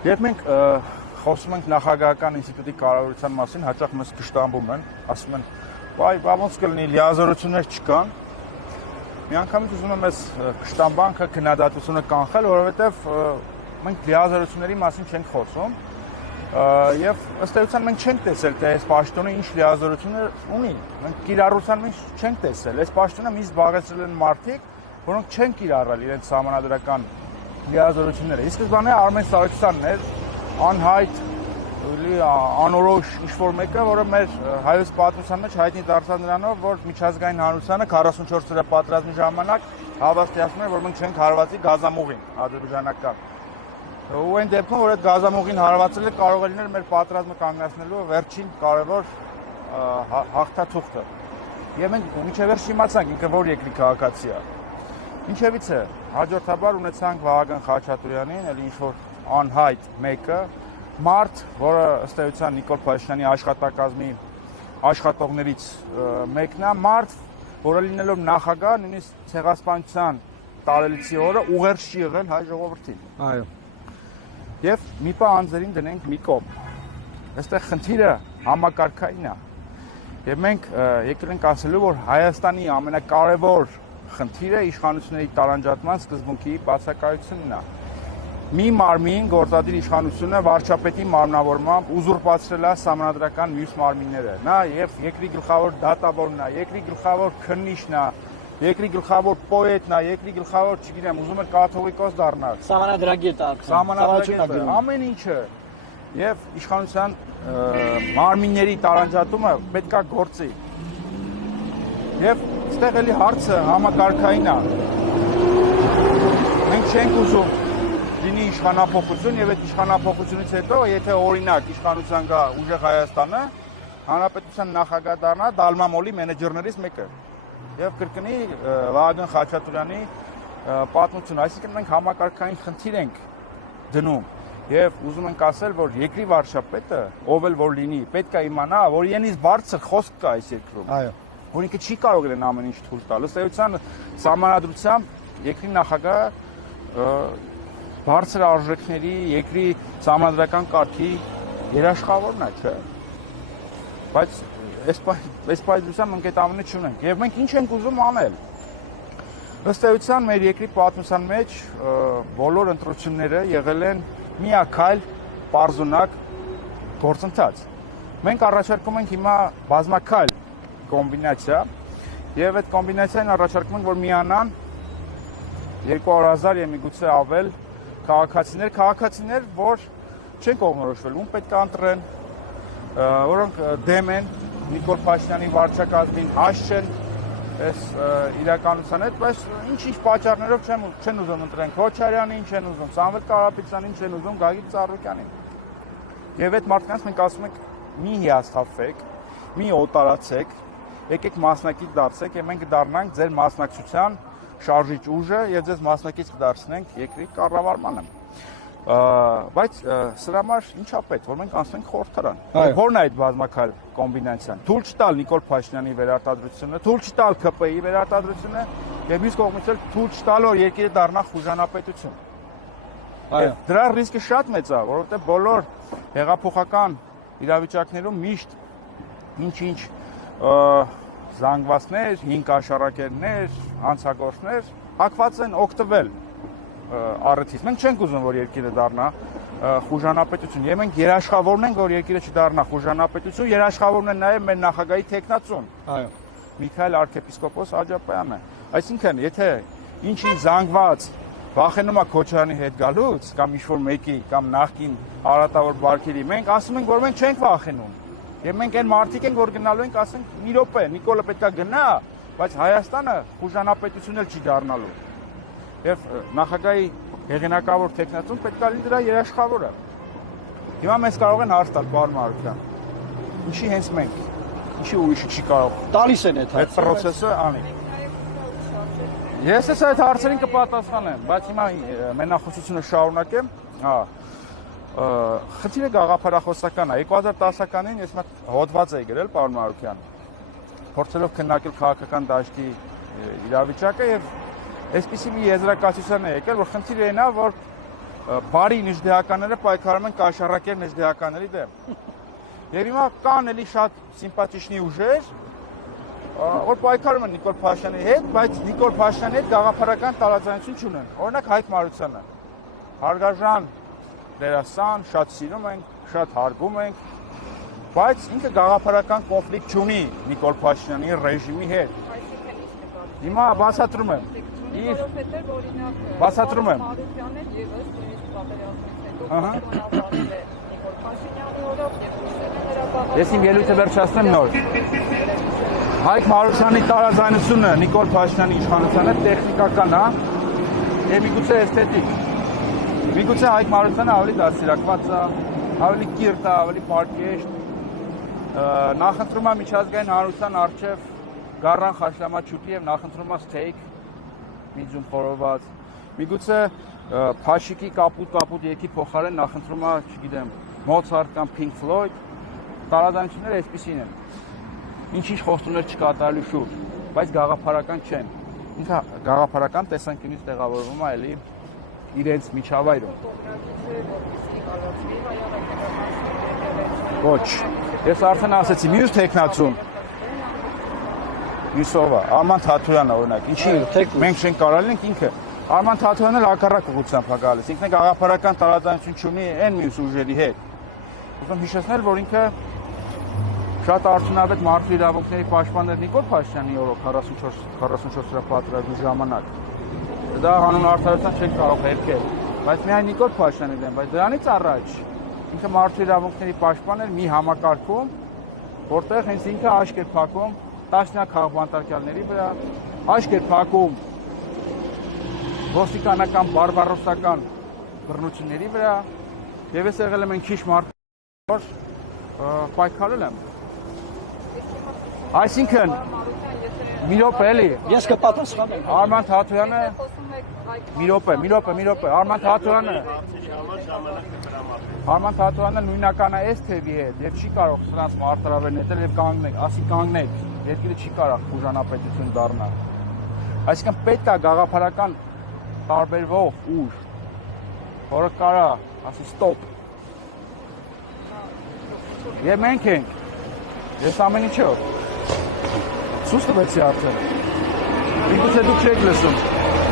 Երբ մենք խոսում ենք նախագահական ինստիտուտի կառավարության մասին, հաճախ մեզ կշտամբում են, ասում են, «Բայ, ոնց կլինի, լիազորություններ չկան»։ Միանգամից ուզում եմ այս կշտամբանքը, քննադատությունը կանխել, որովհետև մենք լիազորությունների մասին չենք խոսում, եւ ըստ էության մենք չենք տեսել, թե այս պաշտոնը ինչ լիազորություններ ունի։ Մենք կիրառության մեջ չենք տեսել։ Այս պաշտոնը միշտ զբաղեցրել են մարդիկ, որոնք չեն կիրառել իրենց համանadrական լիազորությունները։ Իսկ սկզբանե Արմեն Սարգսյանն էր անհայտ, անորոշ ինչ-որ մեկը, որը մեր հայոց պատմության մեջ հայտնի դարձավ նրանով, որ միջազգային հանրությանը 44 օրյա պատերազմի ժամանակ հավաստիացնում էր, որ մենք չենք հարվածի գազամուղին ադրբեջանական։ Ու այն դեպքում, որ այդ գազամուղին հարվածելը կարող է լինել մեր պատերազմը կանգնեցնելու վերջին կարևոր հաղթաթուղթը։ Եվ մենք մինչև վերջ իմացանք ինքը որ երկրի քաղաքացի է։ Ինչևից է, հաջորդաբար ունեցանք Վահագն Խաչատուրյանին, էլ ինչ-որ անհայտ մեկը, մարդ, որը ըստ էության Նիկոլ Փաշինյանի աշխատակազմի աշխատողներից մեկն է, մարդ, որը լինելով նախագահ, նույնիսկ ցեղասպանության տարելիցի օրը ուղերձ չի եղել հայ ժողովրդին։ Այո։ Եվ մի պահ անձերին դնենք մի կողմ։ Այստեղ խնդիրը համակարգային է։ Եվ մենք եկել ենք ասելու, որ Հայաստանի ամենակարևոր խնդիրը իշխանությունների տարանջատման սկզբունքի բացակայությունն է։ Մի մարմին գործադիր իշխանությունը վարչապետի մարմնավորմամբ ուզուրպացրել է համանadrական մյուս մարմինները։ Նա եւ երկրի գլխավոր դատավորն է, երկրի գլխավոր քննիչն է, երկրի գլխավոր պոետն է, երկրի գլխավոր, չգիտեմ, ուզում է կաթողիկոս դառնալ։ Սահմանադրագետ արդեն։ Սահմանադրագետ, ամեն ինչը։ Եվ իշխանության մարմինների տարանջատումը պետքա գործի։ Եվ այստեղ էլի հարցը համակարգային է։ Մենք չենք ուզում լինի իշխանափոխություն եւ այդ իշխանափոխությունից հետո, եթե օրինակ իշխանության գա ուժեղ Հայաստանը, հանրապետության նախագահ դառնա Դալմամոլի մենեջերներից մեկը եւ կրկնի Վահագն Խաչատուրյանի պատմությունը, այսինքն մենք համակարգային խնդիր ենք դնում եւ ուզում ենք ասել, որ երկրի վարչապետը, ով էլ որ լինի, պետք է իմանա, որ իրենից բարձր խոսք կա այս երկրում։ Այո։ Որ ինքը չի կարող իրեն ամեն ինչ թույլ տալ։ Ըստ էության սահմանադրությամբ երկրի նախագահը բարձր արժեքների, երկրի համանդրական կարգի երաշխավորն է, չէ՞։ Բայց այս պայծրությամբ մենք այդ ամենը չունենք։ Եվ մենք ինչ ենք ուզում անել։ Ըստ էության մեր երկրի պատմության մեջ բոլոր ընտրությունները եղել են միակայլ, պարզունակ գործընթաց։ Մենք առաջարկում ենք հիմա բազմակայլ կոմբինացիա, եւ այդ կոմբինացիան առաջարկում ենք, որ միանան 200,000 եւ միգուցե ավել քաղաքացիներ, որ չեն կողմնորոշվել, ում պետք է ընտրեն, որոնք դեմ են Նիկոլ Փաշինյանի վարչակազմին, հաշ չեն այս իրականության հետ, բայց ինչ պատճառներով չեն ուզում ընտրեն Քոչարյանին, չեն ուզում Սամվել Կարապետյանին, չեն ուզում Գագիկ Ծառուկյանին։ Եվ այդ մարդկանց մենք ասում ենք՝ մի հիասթափվեք, մի օտարացեք, եկեք մասնակից դարձեք եւ մենք կդառնանք ձեր մասնակցության շարժիչ ուժը եւ ձեզ մասնակից կդարձնենք երկրի կառավարմանը։ Բայց սրա համար ինչա պետք, որ մենք անցնենք խորհրդարան։ Որն է այդ բազմակայլ կոմբինացիան։ Թույլ չտալ Նիկոլ Փաշինյանի վերարտադրությունը, թույլ չտալ ԿՊ-ի վերարտադրությունը եւ մյուս կողմից էլ թույլ չտալ, որ երկիրը դառնա խուժանապետություն։ Այո։ Դրա ռիսկը շատ մեծ է, որովհետեւ բոլոր հեղափոխական իրավիճակներում միշտ ինչ զանգվածներ, 5 աշարակերներ, հանցագործներ հակված են օգտվել առիթից։ Մենք չենք ուզում, որ երկիրը դառնա խուժանապետություն։ Եվ մենք երաշխավորն ենք, որ երկիրը չդառնա խուժանապետություն, երաշխավորն են նաև մեր նախագահի տեխնացուն։ Այո։ Միքայել arczepiskopos Աջապայանը։ Այսինքն, եթե ինչ-ինչ զանգված վախենում է Քոչարյանի հետ գալուց, կամ ինչ-որ մեկի, կամ նախկին արատավոր բարքերի, մենք ասում ենք, որ մենք չենք վախենում։ Եվ մենք այն մարդիկ ենք, որ գնալու ենք, ասենք, մի րոպե, Նիկոլը պետք է գնա, բայց Հայաստանը խուժանապետություն էլ չի դառնալու։ Եվ նախագահի հեղինակավոր տեխնացուն պետք է լինի դրա երաշխավորը։ Հիմա մեզ կարող են հարց տալ, պարոն Մարուկյան։ Ինչի հենց մենք, ինչի ուրիշը չի կարող։ Տալիս են այդ process-ը անի։ Ես այդ հարցերին կպատասխանեմ, բայց հիմա մենախոսությունը շարունակեմ, խնդիրը գաղափարախոսական է։ 2010-ականին ես հոդված էի գրել, պարոն Մարուկյան, փորձելով քննարկել քաղաքական դաշտի իրավիճակը եւ այսպիսի մի եզրակացության է եկել, որ խնդիրը այն է, որ բարի նիժդեականները պայքարում են կաշառակեր նիժդեականների դեմ։ Եվ հիմա կան էլի շատ սիմպաթիչնի ուժեր, որ պայքարում են Նիկոլ Փաշինյանի հետ, բայց Նիկոլ Փաշինյանի հետ գաղափարական տարաձայնություն չունեն։ Օրինակ Հայկ Մարությանը, հարգարժան դերասան, շատ սիրում ենք, շատ հարգում ենք, բայց ինքը գաղափարական կոնֆլիկտ չունի Նիկոլ Փաշինյանի ռեժիմի հետ։ Հիմա բացատրում եմ։ Բացատրում եմ։ Ես իմ ելույթը վերջացնեմ նոր։ Հայկ Մարությանի տարաձայնությունը Նիկոլ Փաշինյանի իշխանության հետ տեխնիկական է եւ միգուցե էսթետիկ։ Միգուցե Հայկ Մարությանը ավելի դաստիարակված է, ավելի կիրթ է, ավելի պարկեշտ։ Նախընտրում է միջազգային հանրության առջև գառան խաշլամաչուտի եւ նախընտրում է ստեյք միջում խորոված։ Միգուցե Փաշիկի կապուտ երգի փոխարեն նախընտրում է, չգիտեմ, Մոցարտ կամ Pink Floyd։ Տարաձայնությունները այսպիսին են։ Ինչ-ինչ խոստումներ չկատարելու շուրջ, բայց գաղափարական չեն։ Ինքը գաղափարական տեսանկյունից տեղավորվում է էլի իրենց միջավայրում։ Ոչ, ես արդեն ասացի, մյուս տեխնացուն Մյուսովա, Արման Թաթոյանը օրինակ, ինչի մենք չենք կարալինք ինքը։ Արման Թաթոյանը հակառակ ուղղությամբ է գալիս, ինքն է գաղափարական տարաձայնություն չունի այն մյուս ուժերի հետ։ Ուզում հիշեցնել, որ ինքը շատ արդյունավետ մարդու իրավունքների պաշտպան էր Նիկոլ Փաշինյանի օրոք 44 պատերազմի ժամանակ։ Դա հանուն արդարության չեն կարող հերքել, բայց միայն Նիկոլ Փաշինյանի դեմ, բայց դրանից առաջ ինքը մարդու իրավունքների պաշտպան էր մի համակարգում, որտեղ հենց ինքը աշկ էր փակում տասնյակ քաղաքբանտարկյալների վրա, աշկ էր փակում ոստիկանական բարբարոսական բռնությունների վրա, եւ ես եղել եմ քիչ մարդ, որ պայքարել եմ։ Այսինքն մի րոպե էլի։ Ես կպատասխանեմ։ Արման Թաթոյանը մի րոպե, Արման Թաթոյանը նույնական է այս թևի հետ եւ չի կարող սրանց մարտարավեր նետել եւ կանգնել, ասի կանգնեք, երկիրը չի կարող ուժանապետություն դառնալ։ Այսինքն պետք է գաղափարական տարբերվող ուժ, որը կարա ասի ստոպ։ Եվ մենք ենք, ես ամեն ինչով, սուս տվեցի արդեն, ինքուց է դուք չեք լսում։